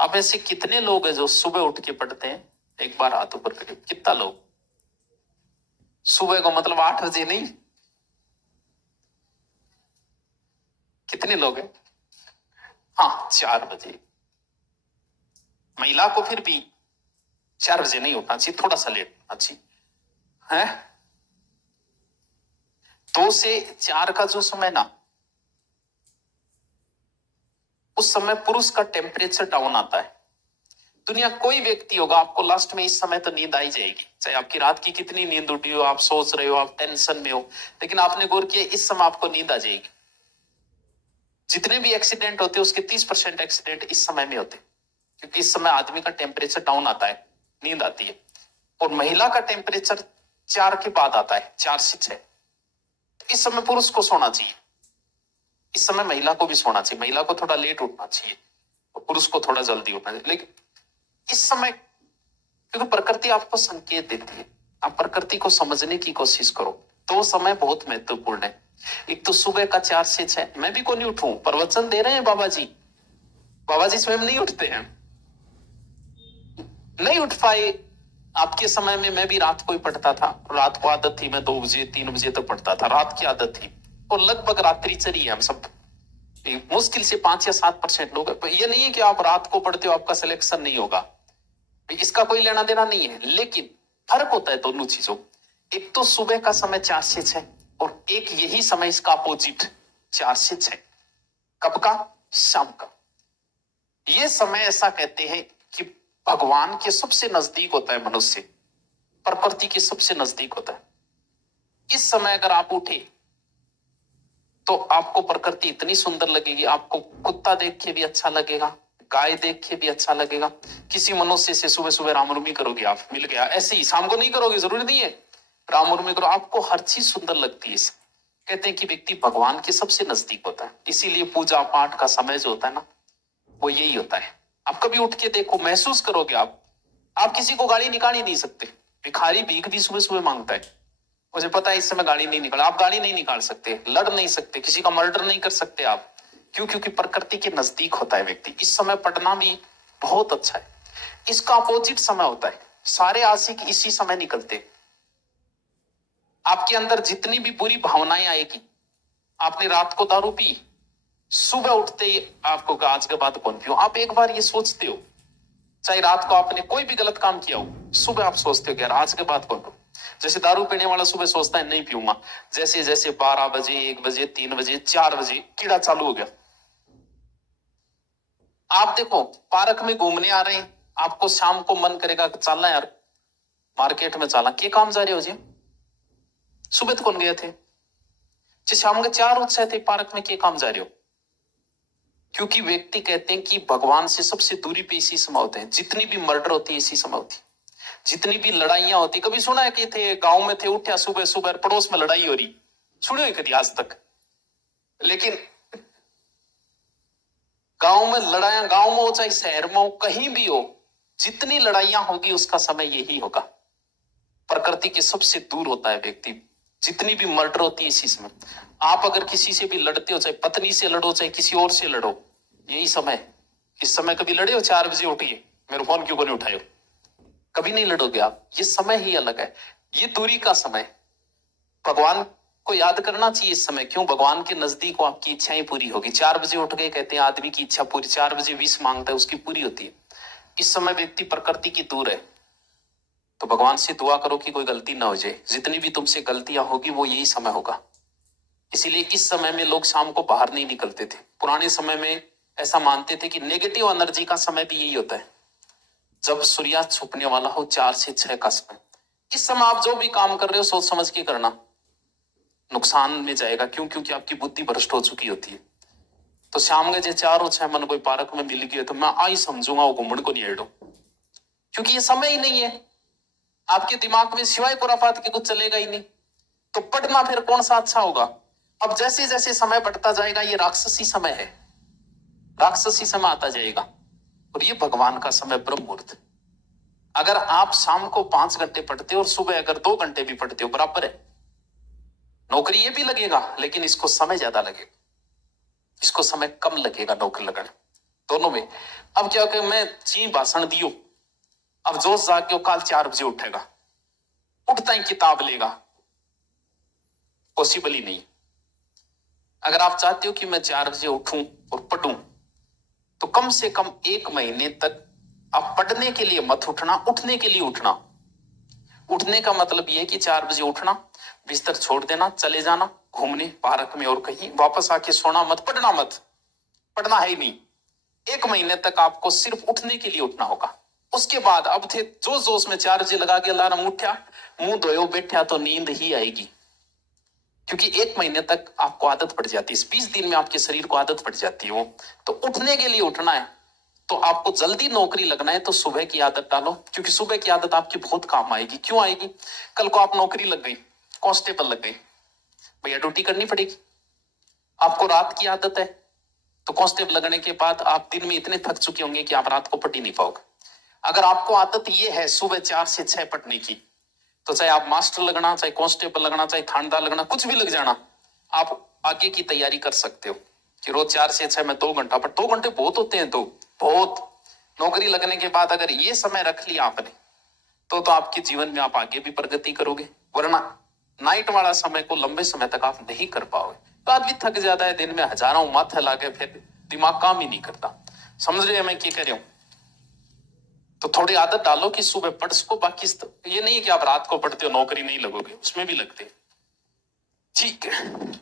अब ऐसे कितने लोग हैं जो सुबह उठ के पढ़ते हैं? एक बार हाथ ऊपर करिए, कितना लोग? सुबह को मतलब 8 बजे नहीं, कितने लोग हैं? हाँ, 4 बजे। महिला को फिर भी 4 बजे नहीं उठना चाहिए, थोड़ा सा लेट उठना चाहिए है। 2 से 4 का जो समय ना, उस समय पुरुष का टेम्परेचर डाउन आता है। दुनिया कोई व्यक्ति होगा, आपको लास्ट में इस समय तो नींद आई जाएगी, चाहे आपकी रात की कितनी नींद उठी हो, आप सोच रहे हो, आप टेंशन में हो, लेकिन आपने गौर किया इस समय आपको नींद आ जाएगी। जितने भी एक्सीडेंट होते हैं उसके 30% एक्सीडेंट इस समय में होते हैं, क्योंकि इस समय आदमी का टेम्परेचर डाउन आता है, नींद आती है। और महिला का टेम्परेचर 4 के बाद आता है, 4 से 6। इस समय पुरुष को सोना चाहिए, इस समय महिला को भी सोना चाहिए। महिला को थोड़ा लेट उठना चाहिए और पुरुष को थोड़ा जल्दी उठना चाहिए। लेकिन इस समय, क्योंकि प्रकृति आपको संकेत देती है, आप प्रकृति को समझने की कोशिश करो। तो समय बहुत महत्वपूर्ण है। एक तो सुबह का 4 से 6, मैं भी को नहीं उठूं, प्रवचन दे रहे हैं बाबा जी, बाबा जी स्वयं नहीं उठते हैं, नहीं उठ पाए। आपके समय में मैं भी रात को ही पढ़ता था, रात को आदत थी, मैं 2 बजे 3 बजे तक पढ़ता था, रात की आदत थी। और लगभग रात्रि चरी है हम सब, मुश्किल से 5 या 7% लोग। ये नहीं है कि आप रात को पढ़ते हो आपका सिलेक्शन नहीं होगा, इसका कोई लेना देना नहीं है, लेकिन फर्क होता है दोनों चीजों। एक तो सुबह का समय 4 से 6 और एक यही समय इसका अपोजिट 4 से 6। कब का? शाम का। ये समय ऐसा कहते हैं कि भगवान के सबसे नजदीक होता है मनुष्य, प्रकृति के सबसे नजदीक होता है। इस समय अगर आप उठे तो आपको प्रकृति इतनी सुंदर लगेगी, आपको कुत्ता देख के भी अच्छा लगेगा, गाय देख के भी अच्छा लगेगा। किसी मनुष्य से सुबह सुबह रामरुमी करोगे आप, मिल गया, ऐसे ही शाम को नहीं करोगे, जरूरी नहीं है रामरुमी करो, आपको हर चीज सुंदर लगती है। कहते हैं कि व्यक्ति भगवान के सबसे नजदीक होता है, इसीलिए पूजा पाठ का समय जो होता है ना, वो यही होता है। आप कभी उठ के देखो, महसूस करोगे आप किसी को गाली निकाल ही नहीं सकते। भिखारी भीख भी सुबह सुबह मांगता है, मुझे पता है इस समय गाड़ी नहीं निकाल, आप गाड़ी नहीं निकाल सकते, लड़ नहीं सकते, किसी का मर्डर नहीं कर सकते आप। क्यों? क्योंकि प्रकृति के नजदीक होता है व्यक्ति। इस समय पढ़ना भी बहुत अच्छा है। इसका अपोजिट समय होता है, सारे आशिक इसी समय निकलते। आपके अंदर जितनी भी बुरी भावनाएं आएगी, आपने रात को दारू पी, सुबह उठते ही आपको आज के बाद कौन पियो। आप एक बार ये सोचते हो, चाहे रात को आपने कोई भी गलत काम किया हो, सुबह आप सोचते हो कि यार आज के बाद कौन पियो। जैसे दारू पीने वाला सुबह सोचता है नहीं पीऊंगा, जैसे जैसे 12 बजे 1 बजे 3 बजे 4 बजे कीड़ा चालू हो गया। आप देखो पार्क में घूमने आ रहे हैं, आपको शाम को मन करेगा चलना यार मार्केट में, चलना के काम जा रहे हो जी, सुबह तो कौन गए थे जी, शाम के 4 उत्साह थे, पार्क में के काम जा रहे हो। क्योंकि व्यक्ति कहते हैं कि भगवान से सबसे दूरी पे इसी समय होते हैं। जितनी भी मर्डर होती है इसी समय होती है, जितनी भी लड़ाइयां होती, कभी सुना है कि थे गांव में थे, उठा सुबह सुबह पड़ोस में लड़ाई हो रही, सुने हो कभी आज तक? लेकिन गांव में लड़ाइयां, गांव में हो चाहे शहर में हो, कहीं भी हो, जितनी लड़ाइयां होगी उसका समय यही होगा। प्रकृति के सबसे दूर होता है व्यक्ति, जितनी भी मर्डर होती है इसी समय। आप अगर किसी से भी लड़ते हो, चाहे पत्नी से लड़ो चाहे किसी और से लड़ो, यही समय। इस समय कभी लड़े हो 4 बजे उठिए, मेरे फोन क्यों नहीं उठाए हो? कभी नहीं लड़ोगे आप, ये समय ही अलग है, ये दूरी का समय। भगवान को याद करना चाहिए इस समय। क्यों? भगवान के नजदीक हो, आपकी इच्छाएं पूरी होगी। 4 बजे उठ गए, कहते हैं आदमी की इच्छा पूरी, 4 बजे विष मांगता है उसकी पूरी होती है। इस समय व्यक्ति प्रकृति की दूर है, तो भगवान से दुआ करो कि कोई गलती ना हो जाए। जितनी भी तुमसे गलतियां होगी वो यही समय होगा। इसीलिए इस समय में लोग शाम को बाहर नहीं निकलते थे। पुराने समय में ऐसा मानते थे कि नेगेटिव एनर्जी का समय भी यही होता है, जब सूर्यास्त छुपने वाला हो, 4 से 6 का समय। इस समय आप जो भी काम कर रहे हो सोच समझ के करना, नुकसान में जाएगा। क्यों? क्योंकि आपकी बुद्धि भ्रष्ट हो चुकी होती है। तो शाम के जो 4 और 6 मन कोई पार्क में मिल गया तो मैं आई समझूंगा वो घूमने को नहीं हेडो, क्योंकि ये समय ही नहीं है। आपके दिमाग में सिवाय खुराफात के कुछ चलेगा ही नहीं, तो पढ़ना फिर कौन सा अच्छा होगा? अब जैसे जैसे समय बढ़ता जाएगा ये राक्षसी समय है, राक्षसी समय आता जाएगा, और ये भगवान का समय ब्रह्म मुहूर्त। अगर आप शाम को 5 घंटे पढ़ते हो और सुबह अगर 2 घंटे भी पढ़ते हो, बराबर है। नौकरी ये भी लगेगा, लेकिन इसको समय ज्यादा लगेगा, इसको समय कम लगेगा नौकरी लगाने। दोनों में। अब क्या कि मैं ची भाषण दियो, अब जोश जाके वो कल 4 बजे उठेगा, उठता ही किताब लेगा, पॉसिबल ही नहीं। अगर आप चाहते हो कि मैं 4 बजे उठूं और पढ़ूं, तो कम से कम 1 महीने तक आप पढ़ने के लिए मत उठना, उठने के लिए उठना। उठने का मतलब यह है कि 4 बजे उठना, बिस्तर छोड़ देना, चले जाना घूमने पार्क में और कहीं, वापस आके सोना मत, पढ़ना मत, पढ़ना है ही नहीं। 1 महीने तक आपको सिर्फ उठने के लिए उठना होगा। उसके बाद अब थे जो जोश में 4 बजे लगा के अलार्म उठा, मुंह धोयो बैठा तो नींद ही आएगी, क्योंकि 1 महीने तक आपको आदत पड़ जाती है, 20 दिन में आपके शरीर को आदत पड़ जाती है वो। तो उठने के लिए उठना है, तो आपको जल्दी नौकरी लगना है तो सुबह की आदत डालो, क्योंकि सुबह की आदत आपकी बहुत काम आएगी। क्यों आएगी? कल को आप नौकरी लग गई, कांस्टेबल लग गई, भैया ड्यूटी करनी पड़ेगी। आपको रात की आदत है, तो कांस्टेबल लगने के बाद आप दिन में इतने थक चुके होंगे कि आप रात को पढ़ ही नहीं पाओगे। अगर आपको आदत ये है सुबह 4 से 6 पढ़ने की, तो चाहे आप मास्टर लगना, चाहे कांस्टेबल लगना, चाहे थानेदार लगना, कुछ भी लग जाना, आप आगे की तैयारी कर सकते हो कि रोज 4 से 6 में 2 घंटा, पर 2 घंटे बहुत होते हैं। तो बहुत, नौकरी लगने के बाद अगर ये समय रख लिया आपने, तो आपके जीवन में आप आगे भी प्रगति करोगे, वरना नाइट वाला समय को लंबे समय तक आप नहीं कर पाओगे। तो आदमी थक जाता है, दिन में हजारों माथे लागे, फिर दिमाग काम ही नहीं करता। समझ रहे हैं मैं क्या कह रही हूं? तो थोड़ी आदत डालो कि सुबह पढ़ सको। बाकी ये नहीं कि आप रात को पढ़ते हो नौकरी नहीं लगोगे, उसमें भी लगते। ठीक है।